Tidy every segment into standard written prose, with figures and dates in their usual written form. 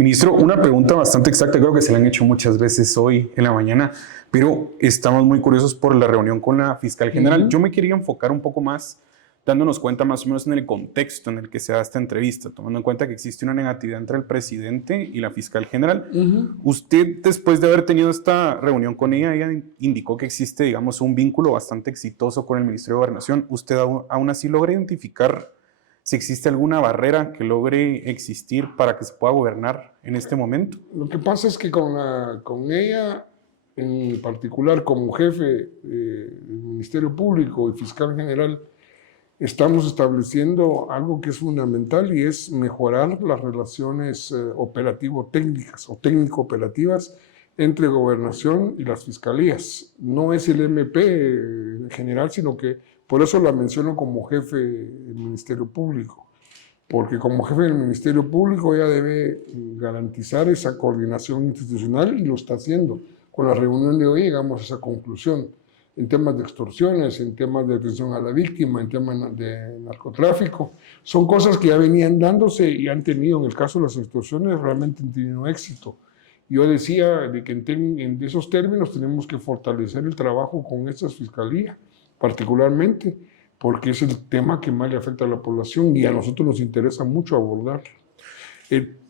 Ministro, una pregunta bastante exacta, creo que se la han hecho muchas veces hoy en la mañana, pero estamos muy curiosos por la reunión con la fiscal general. Yo me quería enfocar un poco más, dándonos cuenta más o menos en el contexto en el que se da esta entrevista, tomando en cuenta que existe una negatividad entre el presidente y la fiscal general. Usted, después de haber tenido esta reunión con ella indicó que existe, digamos, un vínculo bastante exitoso con el Ministerio de Gobernación. ¿Usted aún así logra identificar si existe alguna barrera que logre existir para que se pueda gobernar en este momento? Lo que pasa es que con ella, en particular como jefe del Ministerio Público y fiscal general, estamos estableciendo algo que es fundamental y es mejorar las relaciones operativo-técnicas o técnico-operativas entre gobernación y las fiscalías. No es el MP en general, sino que por eso la menciono como jefe del Ministerio Público, porque como jefe del Ministerio Público ella debe garantizar esa coordinación institucional y lo está haciendo. Con la reunión de hoy llegamos a esa conclusión en temas de extorsiones, en temas de atención a la víctima, en temas de narcotráfico. Son cosas que ya venían dándose y han tenido, en el caso de las extorsiones, realmente han tenido éxito. Yo decía de que en esos términos tenemos que fortalecer el trabajo con estas fiscalías, particularmente, porque es el tema que más le afecta a la población y a nosotros nos interesa mucho abordarlo.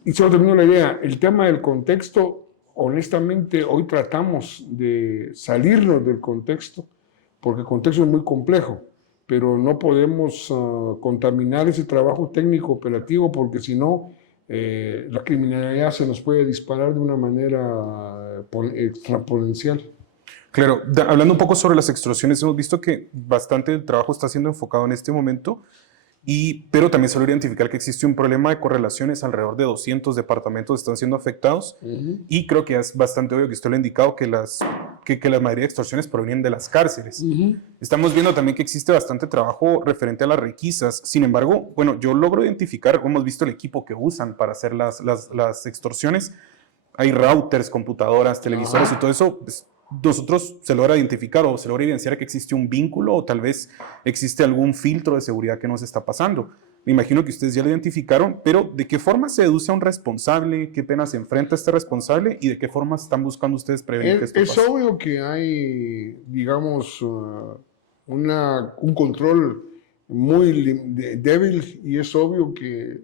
Y solo termino la idea, el tema del contexto, honestamente, hoy tratamos de salirnos del contexto, porque el contexto es muy complejo, pero no podemos contaminar ese trabajo técnico operativo, porque si no, la criminalidad se nos puede disparar de una manera extraponencial. Claro, hablando un poco sobre las extorsiones, hemos visto que bastante del trabajo está siendo enfocado en este momento, pero también se logra identificar que existe un problema de correlaciones. Alrededor de 200 departamentos están siendo afectados y creo que es bastante obvio que usted lo ha indicado que la mayoría de extorsiones provienen de las cárceles. Estamos viendo también que existe bastante trabajo referente a las requisas. Sin embargo, bueno, yo logro identificar, hemos visto el equipo que usan para hacer las extorsiones. Hay routers, computadoras, televisores y todo eso. Pues, nosotros se logra identificar o se logra evidenciar que existe un vínculo o tal vez existe algún filtro de seguridad que nos está pasando. Me imagino que ustedes ya lo identificaron, pero ¿de qué forma se deduce a un responsable? ¿Qué pena se enfrenta a este responsable? ¿Y de qué forma están buscando ustedes prevenir que esto pase? Es obvio que hay, digamos, un control muy débil y es obvio que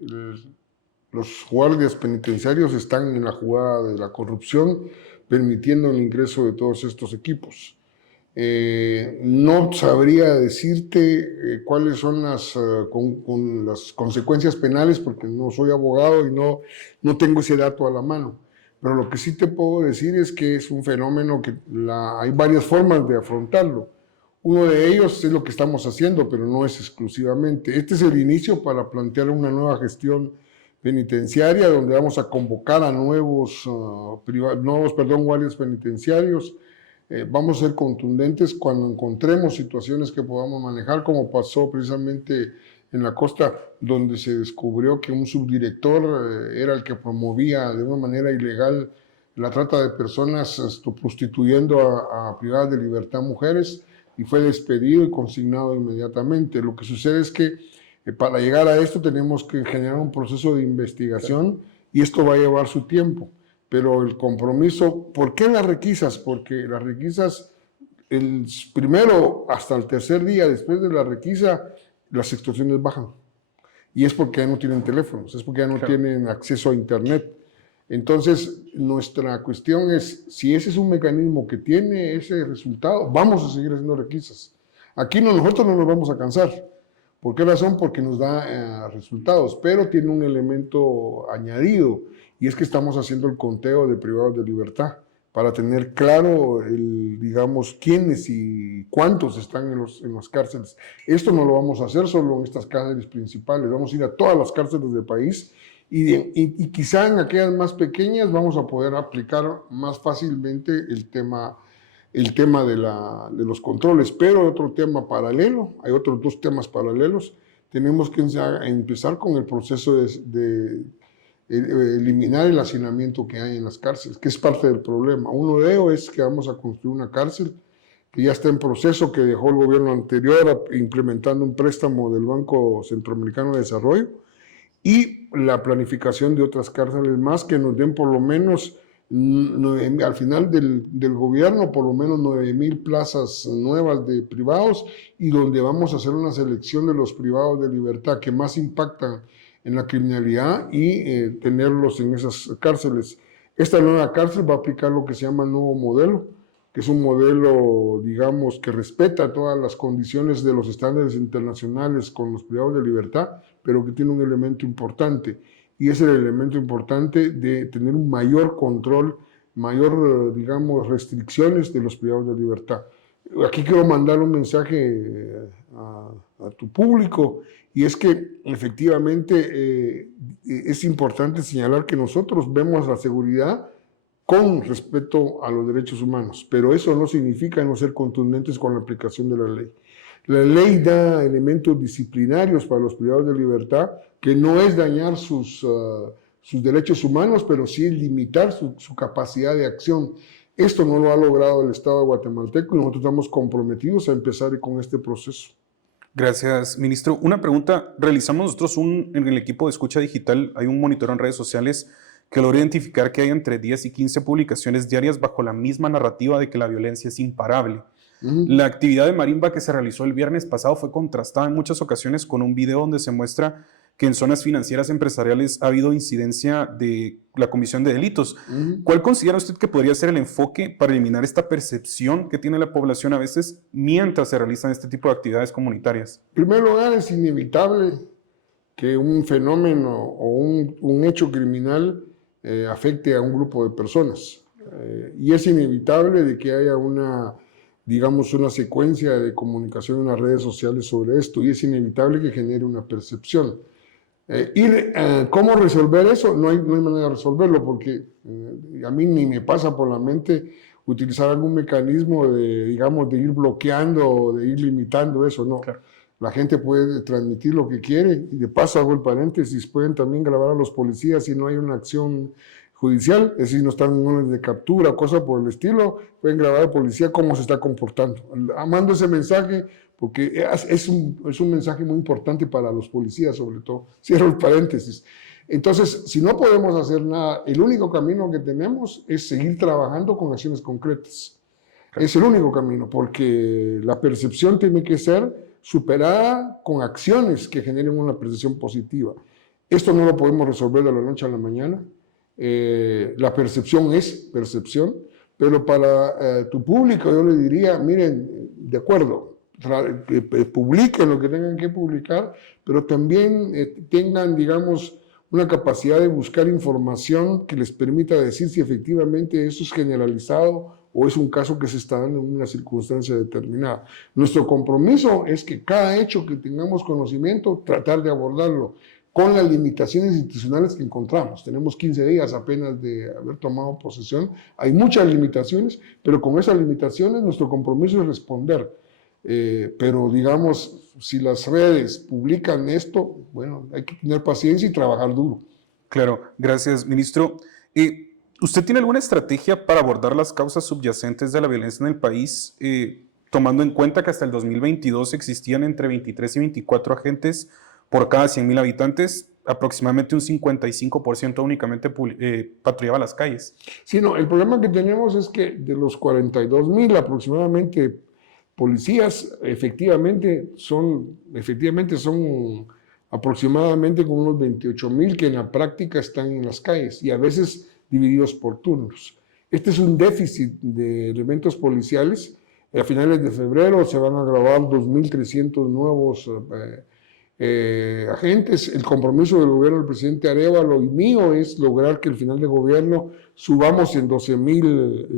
los guardias penitenciarios están en la jugada de la corrupción, permitiendo el ingreso de todos estos equipos. No sabría decirte cuáles son las consecuencias penales porque no soy abogado y no tengo ese dato a la mano. Pero lo que sí te puedo decir es que es un fenómeno que hay varias formas de afrontarlo. Uno de ellos es lo que estamos haciendo, pero no es exclusivamente. Este es el inicio para plantear una nueva gestión penitenciaria, donde vamos a convocar a nuevos guardias penitenciarios. Vamos a ser contundentes cuando encontremos situaciones que podamos manejar, como pasó precisamente en la costa, donde se descubrió que un subdirector era el que promovía de una manera ilegal la trata de personas, prostituyendo a privadas de libertad mujeres, y fue despedido y consignado inmediatamente. Lo que sucede es que para llegar a esto tenemos que generar un proceso de investigación y esto va a llevar su tiempo. Pero el compromiso, ¿por qué las requisas? Porque las requisas, el primero hasta el tercer día después de la requisa, las extorsiones bajan. Y es porque ya no tienen teléfonos, es porque ya no tienen acceso a internet. Entonces, nuestra cuestión es, si ese es un mecanismo que tiene ese resultado, vamos a seguir haciendo requisas. Aquí nosotros no nos vamos a cansar. ¿Por qué razón? Porque nos da resultados, pero tiene un elemento añadido, y es que estamos haciendo el conteo de privados de libertad para tener claro, digamos, quiénes y cuántos están en las cárceles. Esto no lo vamos a hacer solo en estas cárceles principales, vamos a ir a todas las cárceles del país y quizá en aquellas más pequeñas vamos a poder aplicar más fácilmente el tema de los controles, pero hay otro tema paralelo, hay otros dos temas paralelos. Tenemos que empezar con el proceso de eliminar el hacinamiento que hay en las cárceles, que es parte del problema. Uno de ellos es que vamos a construir una cárcel que ya está en proceso, que dejó el gobierno anterior implementando un préstamo del Banco Centroamericano de Desarrollo, y la planificación de otras cárceles más que nos den por lo menos, al final del gobierno, por lo menos 9,000 plazas nuevas de privados, y donde vamos a hacer una selección de los privados de libertad que más impactan en la criminalidad y tenerlos en esas cárceles. Esta nueva cárcel va a aplicar lo que se llama el nuevo modelo, que es un modelo, digamos, que respeta todas las condiciones de los estándares internacionales con los privados de libertad, pero que tiene un elemento importante, y es el elemento importante de tener un mayor control, mayor, digamos, restricciones de los privados de libertad. Aquí quiero mandar un mensaje a tu público, y es que efectivamente es importante señalar que nosotros vemos la seguridad con respeto a los derechos humanos, pero eso no significa no ser contundentes con la aplicación de la ley. La ley da elementos disciplinarios para los privados de libertad, que no es dañar sus derechos humanos, pero sí limitar su capacidad de acción. Esto no lo ha logrado el Estado guatemalteco y nosotros estamos comprometidos a empezar con este proceso. Gracias, ministro. Una pregunta. Realizamos nosotros en el equipo de Escucha Digital, hay un monitoreo en redes sociales que logra identificar que hay entre 10 y 15 publicaciones diarias bajo la misma narrativa de que la violencia es imparable. La actividad de marimba que se realizó el viernes pasado fue contrastada en muchas ocasiones con un video donde se muestra que en zonas financieras empresariales ha habido incidencia de la comisión de delitos. ¿Cuál considera usted que podría ser el enfoque para eliminar esta percepción que tiene la población a veces mientras se realizan este tipo de actividades comunitarias? En primer lugar, es inevitable que un fenómeno o un hecho criminal afecte a un grupo de personas. Y es inevitable de que haya una secuencia de comunicación en las redes sociales sobre esto, y es inevitable que genere una percepción. ¿Cómo resolver eso? No hay manera de resolverlo, porque a mí ni me pasa por la mente utilizar algún mecanismo de ir bloqueando o de ir limitando eso, no. Claro. La gente puede transmitir lo que quiere, y de paso hago el paréntesis, pueden también grabar a los policías si no hay una acción judicial, es decir, no están en órdenes de captura, cosa por el estilo, pueden grabar al policía cómo se está comportando. Mando ese mensaje porque es un mensaje muy importante para los policías, sobre todo. Cierro el paréntesis. Entonces, si no podemos hacer nada, el único camino que tenemos es seguir trabajando con acciones concretas. Es el único camino, porque la percepción tiene que ser superada con acciones que generen una percepción positiva. Esto no lo podemos resolver de la noche a la mañana. La percepción es percepción, pero para tu público yo le diría, miren, de acuerdo, publiquen lo que tengan que publicar, pero también tengan, digamos, una capacidad de buscar información que les permita decir si efectivamente eso es generalizado o es un caso que se está dando en una circunstancia determinada. Nuestro compromiso es que cada hecho que tengamos conocimiento, tratar de abordarlo con las limitaciones institucionales que encontramos. Tenemos 15 días apenas de haber tomado posesión. Hay muchas limitaciones, pero con esas limitaciones nuestro compromiso es responder. Pero digamos, si las redes publican esto, bueno, hay que tener paciencia y trabajar duro. Claro, gracias, ministro. ¿Usted tiene alguna estrategia para abordar las causas subyacentes de la violencia en el país, tomando en cuenta que hasta el 2022 existían entre 23 y 24 agentes por cada 100,000 habitantes? Aproximadamente un 55% únicamente patrullaba las calles. Sí, no, el problema que tenemos es que de los 42,000 aproximadamente policías, efectivamente son aproximadamente como unos 28,000 que en la práctica están en las calles, y a veces divididos por turnos. Este es un déficit de elementos policiales. A finales de febrero se van a graduar 2,300 nuevos agentes. El compromiso del gobierno del presidente Arévalo y mío es lograr que al final de gobierno subamos en 12,000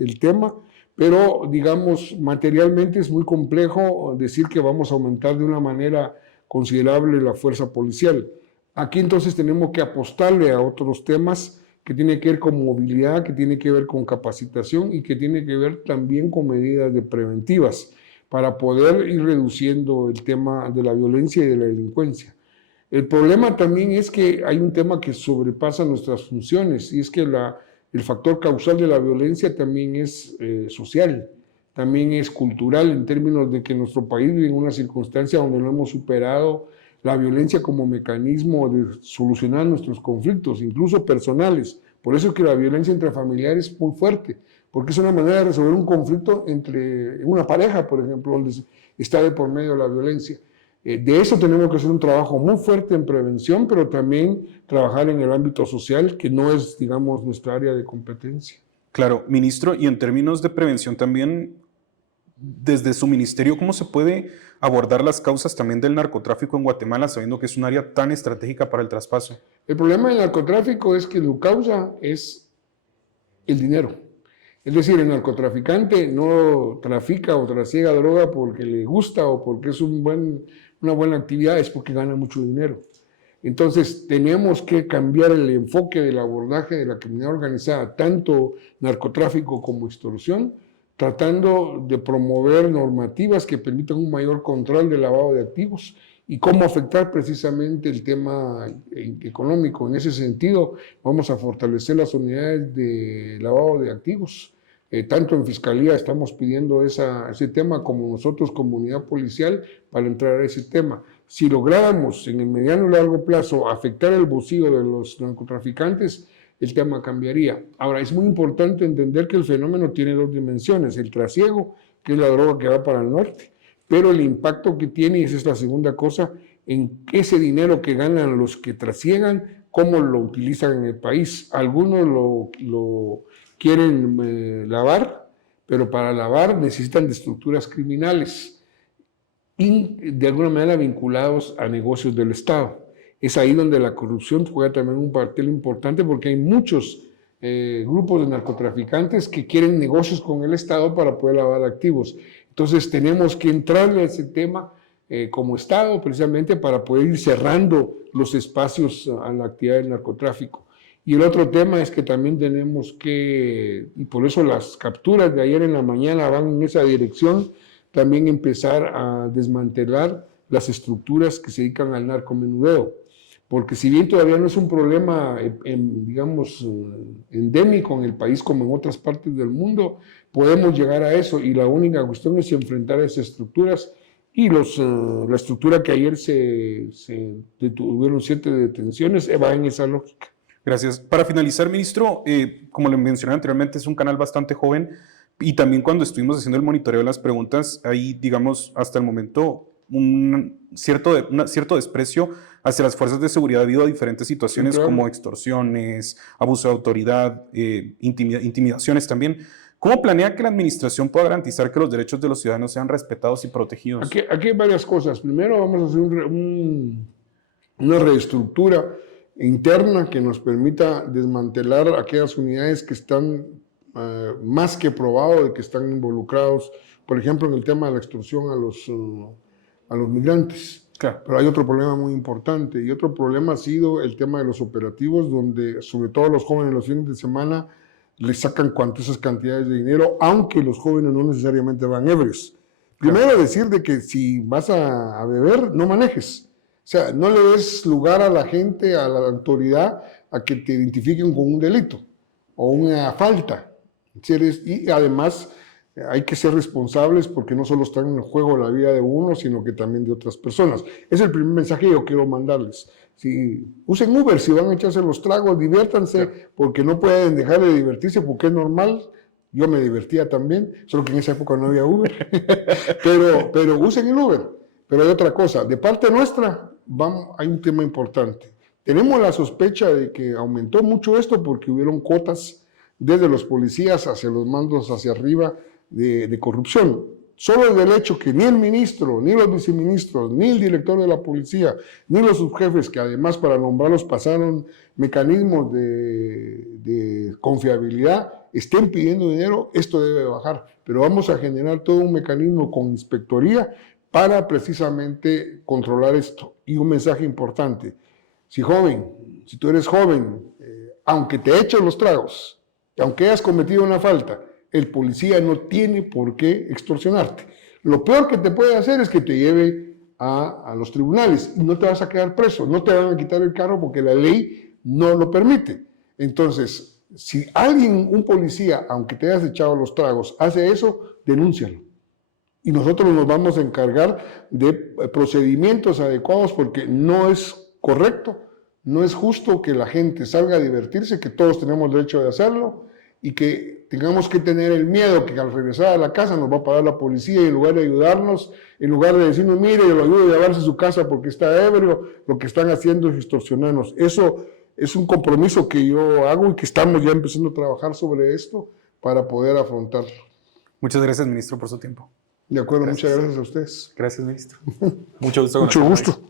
el tema, pero digamos materialmente es muy complejo decir que vamos a aumentar de una manera considerable la fuerza policial. Aquí entonces tenemos que apostarle a otros temas que tienen que ver con movilidad, que tiene que ver con capacitación y que tiene que ver también con medidas preventivas para poder ir reduciendo el tema de la violencia y de la delincuencia. El problema también es que hay un tema que sobrepasa nuestras funciones, y es que el factor causal de la violencia también es social, también es cultural, en términos de que nuestro país vive en una circunstancia donde no hemos superado la violencia como mecanismo de solucionar nuestros conflictos, incluso personales. Por eso es que la violencia intrafamiliar es muy fuerte, porque es una manera de resolver un conflicto entre una pareja, por ejemplo, donde está de por medio la violencia. De eso tenemos que hacer un trabajo muy fuerte en prevención, pero también trabajar en el ámbito social, que no es, digamos, nuestra área de competencia. Claro, ministro, y en términos de prevención también, desde su ministerio, ¿cómo se puede abordar las causas también del narcotráfico en Guatemala, sabiendo que es un área tan estratégica para el traspaso? El problema del narcotráfico es que su causa es el dinero. Es decir, el narcotraficante no trafica o trasiega droga porque le gusta o porque es una buena actividad, es porque gana mucho dinero. Entonces, tenemos que cambiar el enfoque del abordaje de la criminalidad organizada, tanto narcotráfico como extorsión, tratando de promover normativas que permitan un mayor control del lavado de activos y cómo afectar precisamente el tema económico. En ese sentido, vamos a fortalecer las unidades de lavado de activos. Tanto en Fiscalía estamos pidiendo ese tema como nosotros, comunidad policial, para entrar a ese tema. Si lográramos en el mediano y largo plazo afectar el bolsillo de los narcotraficantes, el tema cambiaría. Ahora, es muy importante entender que el fenómeno tiene dos dimensiones: el trasiego, que es la droga que va para el norte, pero el impacto que tiene, y esa es la segunda cosa, en ese dinero que ganan los que trasiegan, cómo lo utilizan en el país. Algunos lo quieren lavar, pero para lavar necesitan de estructuras criminales y de alguna manera vinculados a negocios del Estado. Es ahí donde la corrupción juega también un papel importante, porque hay muchos grupos de narcotraficantes que quieren negocios con el Estado para poder lavar activos. Entonces tenemos que entrarle a ese tema como Estado, precisamente para poder ir cerrando los espacios a la actividad del narcotráfico. Y el otro tema es que también tenemos que, y por eso las capturas de ayer en la mañana van en esa dirección, también empezar a desmantelar las estructuras que se dedican al narcomenudeo. Porque si bien todavía no es un problema, digamos, endémico en el país como en otras partes del mundo, podemos llegar a eso, y la única cuestión es enfrentar esas estructuras. Y la estructura que ayer se tuvieron 7 detenciones va en esa lógica. Gracias. Para finalizar, ministro, como le mencioné anteriormente, es un canal bastante joven, y también cuando estuvimos haciendo el monitoreo de las preguntas, hay, digamos, hasta el momento un cierto desprecio hacia las fuerzas de seguridad debido a diferentes situaciones, Sí, claro, como extorsiones, abuso de autoridad, intimidaciones también. ¿Cómo planea que la administración pueda garantizar que los derechos de los ciudadanos sean respetados y protegidos? Aquí hay varias cosas. Primero, vamos a hacer una reestructura interna que nos permita desmantelar aquellas unidades que están más que probado de que están involucrados, por ejemplo, en el tema de la extorsión a los migrantes. Claro. Pero hay otro problema muy importante, y otro problema ha sido el tema de los operativos, donde sobre todo los jóvenes los fines de semana les sacan cuantiosas cantidades de dinero, aunque los jóvenes no necesariamente van ebrios. Primero, claro, decir de que si vas a beber, no manejes. O sea, no le des lugar a la gente, a la autoridad, a que te identifiquen con un delito o una falta. Y además hay que ser responsables, porque no solo está en juego la vida de uno, sino que también de otras personas. Es el primer mensaje que yo quiero mandarles. Si usen Uber, si van a echarse los tragos, diviértanse, sí, porque no pueden dejar de divertirse, porque es normal. Yo me divertía también, solo que en esa época no había Uber. pero usen el Uber. Pero hay otra cosa, de parte nuestra hay un tema importante. Tenemos la sospecha de que aumentó mucho esto porque hubieron cuotas desde los policías hacia los mandos hacia arriba de corrupción. Solo el hecho que ni el ministro, ni los viceministros, ni el director de la policía, ni los subjefes, que además para nombrarlos pasaron mecanismos de confiabilidad, estén pidiendo dinero, esto debe bajar. Pero vamos a generar todo un mecanismo con inspectoría para precisamente controlar esto. Y un mensaje importante: si tú eres joven, aunque te echen los tragos, aunque hayas cometido una falta, el policía no tiene por qué extorsionarte. Lo peor que te puede hacer es que te lleve a los tribunales y no te vas a quedar preso, no te van a quitar el carro porque la ley no lo permite. Entonces, si un policía, aunque te hayas echado los tragos, hace eso, denúncialo. y nosotros nos vamos a encargar de procedimientos adecuados porque no es correcto, no es justo que la gente salga a divertirse, que todos tenemos derecho de hacerlo y que tengamos que tener el miedo que al regresar a la casa nos va a parar la policía y en lugar de ayudarnos, en lugar de decirnos, mire, yo lo ayudo a llevarse a su casa porque está ebrio, lo que están haciendo es extorsionarnos. Eso es un compromiso que yo hago y que estamos ya empezando a trabajar sobre esto para poder afrontarlo. Muchas gracias, ministro, por su tiempo. De acuerdo, Gracias. muchas gracias a ustedes. Gracias, ministro. Mucho gusto. Mucho gusto.